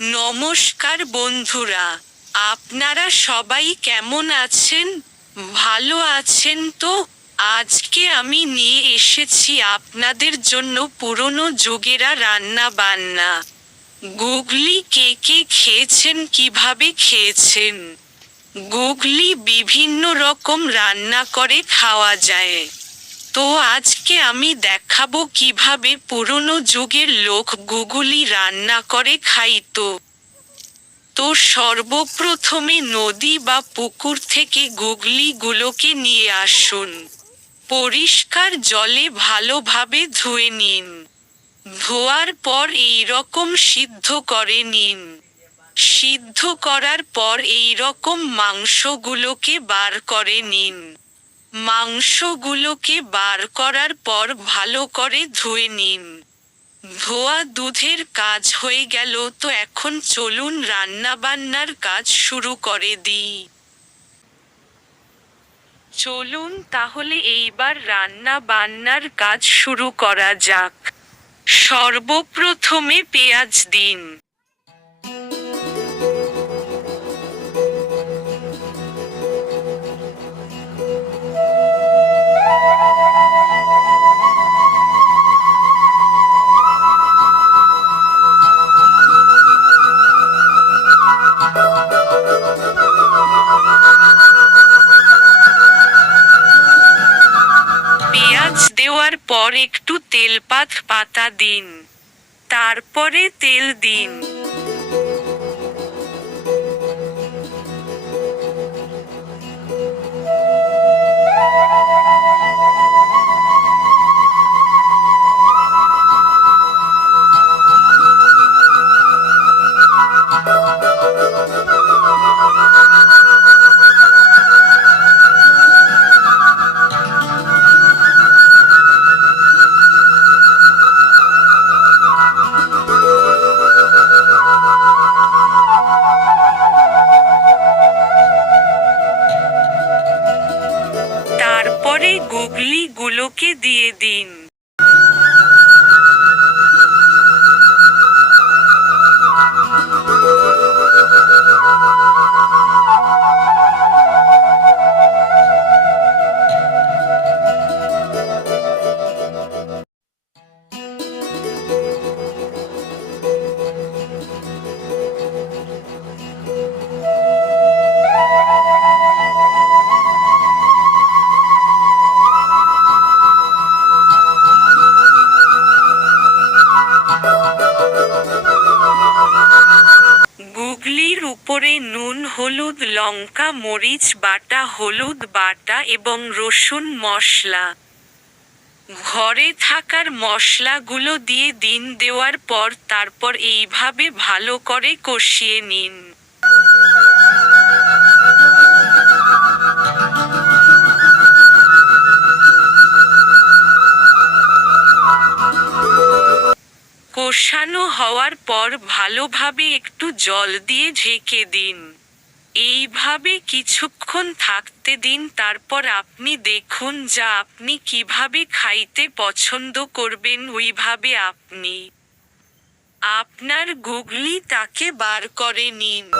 নমস্কার বন্ধুরা, আপনারা সবাই কেমন আছেন? ভালো আছেন তো? আজকে আমি নিয়ে এসেছি আপনাদের জন্য পুরনো যুগেরা রান্না বান্না গুগলি কে কে খেয়েছেন, কীভাবে খেয়েছেন? গুগলি বিভিন্ন রকম রান্না করে খাওয়া যায়। তো আজকে আমি দেখাবো কীভাবে পুরনো যুগের লোক গুগলি রান্না করে খাইতো। তো সর্বপ্রথমে নদী বা পুকুর থেকে গুগলিগুলোকে নিয়ে আসুন। পরিষ্কার জলে ভালোভাবে ধুয়ে নিন। ধোয়ার পর এই রকম সিদ্ধ করে নিন। সিদ্ধ করার পর এই রকম মাংসগুলোকে বার করে নিন। মাংসগুলোকে বার করার পর ভালো করে ধুয়ে নিন। ধোয়া দুধের কাজ হয়ে গেল, তো এখন চলুন রান্নাবান্নার কাজ শুরু করে দিই। চলুন তাহলে এইবার রান্না বান্নার কাজ শুরু করা যাক। সর্বপ্রথমে পেঁয়াজ দিন। দেওয়ার পর একটু তেলপাত পাতা দিন তারপরে তেল দিন। তারপরে গুগলি গুলোকে দিয়ে দিন গুগলির উপরে নুন, হলুদ, লঙ্কা, মরিচ, বাটা, হলুদ, বাটা এবং রসুন মশলা। ঘরে থাকার মশলাগুলো দিয়ে দিন দেওয়ার পর তারপর এইভাবে ভালো করে কষিয়ে নিন। কষানো হওয়ার পর ভালোভাবে একটু জল দিয়ে ঝেঁকে দিন। এইভাবে কিছুক্ষণ থাকতে দিন, তারপর আপনি দেখুন যা আপনি কীভাবে খাইতে পছন্দ করবেন ওইভাবে আপনি। আপনার গুগলি তাকে বার করে নিন।